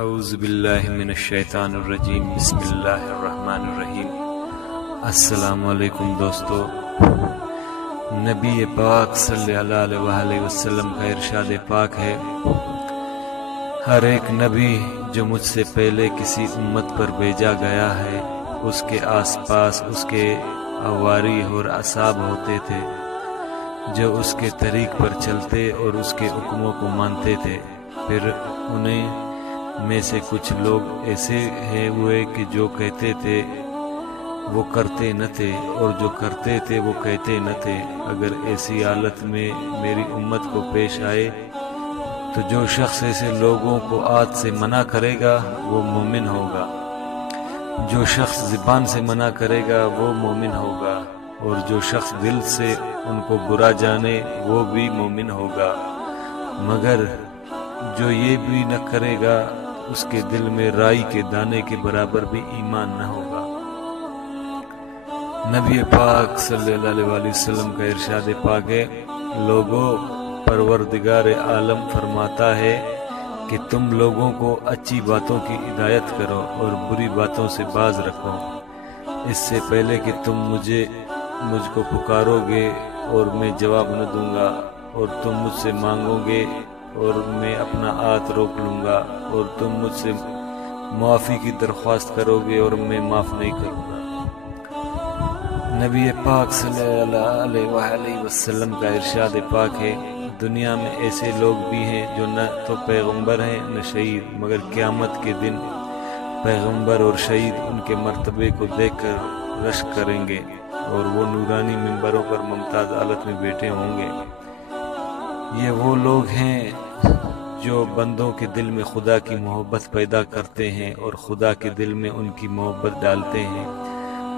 اعوذ باللہ من الشیطان الرجیم بسم اللہ الرحمن الرحیم۔ السلام علیکم دوستو، نبی پاک صلی اللہ علیہ وآلہ وسلم کا ارشاد پاک ہے، ہر ایک نبی جو مجھ سے پہلے کسی امت پر بھیجا گیا ہے اس کے آس پاس اس کے اواری اور اصحاب ہوتے تھے جو اس کے طریق پر چلتے اور اس کے حکموں کو مانتے تھے۔ پھر انہیں میں سے کچھ لوگ ایسے ہوئے کہ جو کہتے تھے وہ کرتے نہ تھے اور جو کرتے تھے وہ کہتے نہ تھے۔ اگر ایسی حالت میں میری امت کو پیش آئے تو جو شخص ایسے لوگوں کو عاد سے منع کرے گا وہ مومن ہوگا، جو شخص زبان سے منع کرے گا وہ مومن ہوگا، اور جو شخص دل سے ان کو برا جانے وہ بھی مومن ہوگا، مگر جو یہ بھی نہ کرے گا اس کے دل میں رائی کے دانے کے برابر بھی ایمان نہ ہوگا۔ نبی پاک صلی اللہ علیہ وآلہ وسلم کا ارشاد پاک ہے، لوگوں پروردگار عالم فرماتا ہے کہ تم لوگوں کو اچھی باتوں کی ہدایت کرو اور بری باتوں سے باز رکھو، اس سے پہلے کہ تم مجھ کو پکارو گے اور میں جواب نہ دوں گا، اور تم مجھ سے مانگو گے اور میں اپنا ہاتھ روک لوں گا، اور تم مجھ سے معافی کی درخواست کرو گے اور میں معاف نہیں کروں گا۔ نبی پاک صلی اللہ علیہ وآلہ وسلم کا ارشاد پاک ہے، دنیا میں ایسے لوگ بھی ہیں جو نہ تو پیغمبر ہیں نہ شہید، مگر قیامت کے دن پیغمبر اور شہید ان کے مرتبے کو دیکھ کر رشک کریں گے اور وہ نورانی منبروں پر ممتاز حالت میں بیٹھے ہوں گے۔ یہ وہ لوگ ہیں جو بندوں کے دل میں خدا کی محبت پیدا کرتے ہیں اور خدا کے دل میں ان کی محبت ڈالتے ہیں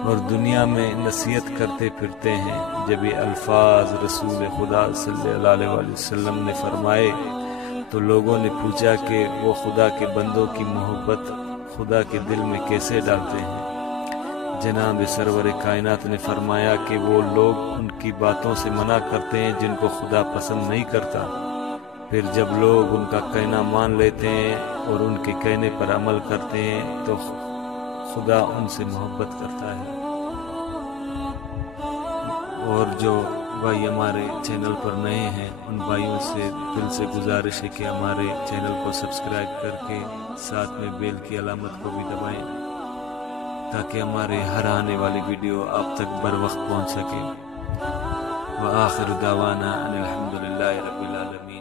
اور دنیا میں نصیحت کرتے پھرتے ہیں۔ جب یہ الفاظ رسول خدا صلی اللہ علیہ وآلہ وسلم نے فرمائے تو لوگوں نے پوچھا کہ وہ خدا کے بندوں کی محبت خدا کے دل میں کیسے ڈالتے ہیں؟ جناب سرور کائنات نے فرمایا کہ وہ لوگ ان کی باتوں سے منع کرتے ہیں جن کو خدا پسند نہیں کرتا، پھر جب لوگ ان کا کہنا مان لیتے ہیں اور ان کے کہنے پر عمل کرتے ہیں تو خدا ان سے محبت کرتا ہے۔ اور جو بھائی ہمارے چینل پر نئے ہیں ان بھائیوں سے دل سے گزارش ہے کہ ہمارے چینل کو سبسکرائب کر کے ساتھ میں بیل کی علامت کو بھی دبائیں تاکہ ہمارے ہر آنے والی ویڈیو آپ تک بر وقت پہنچ سکے۔ وآخر دعوانا ان الحمدللہ رب العالمین۔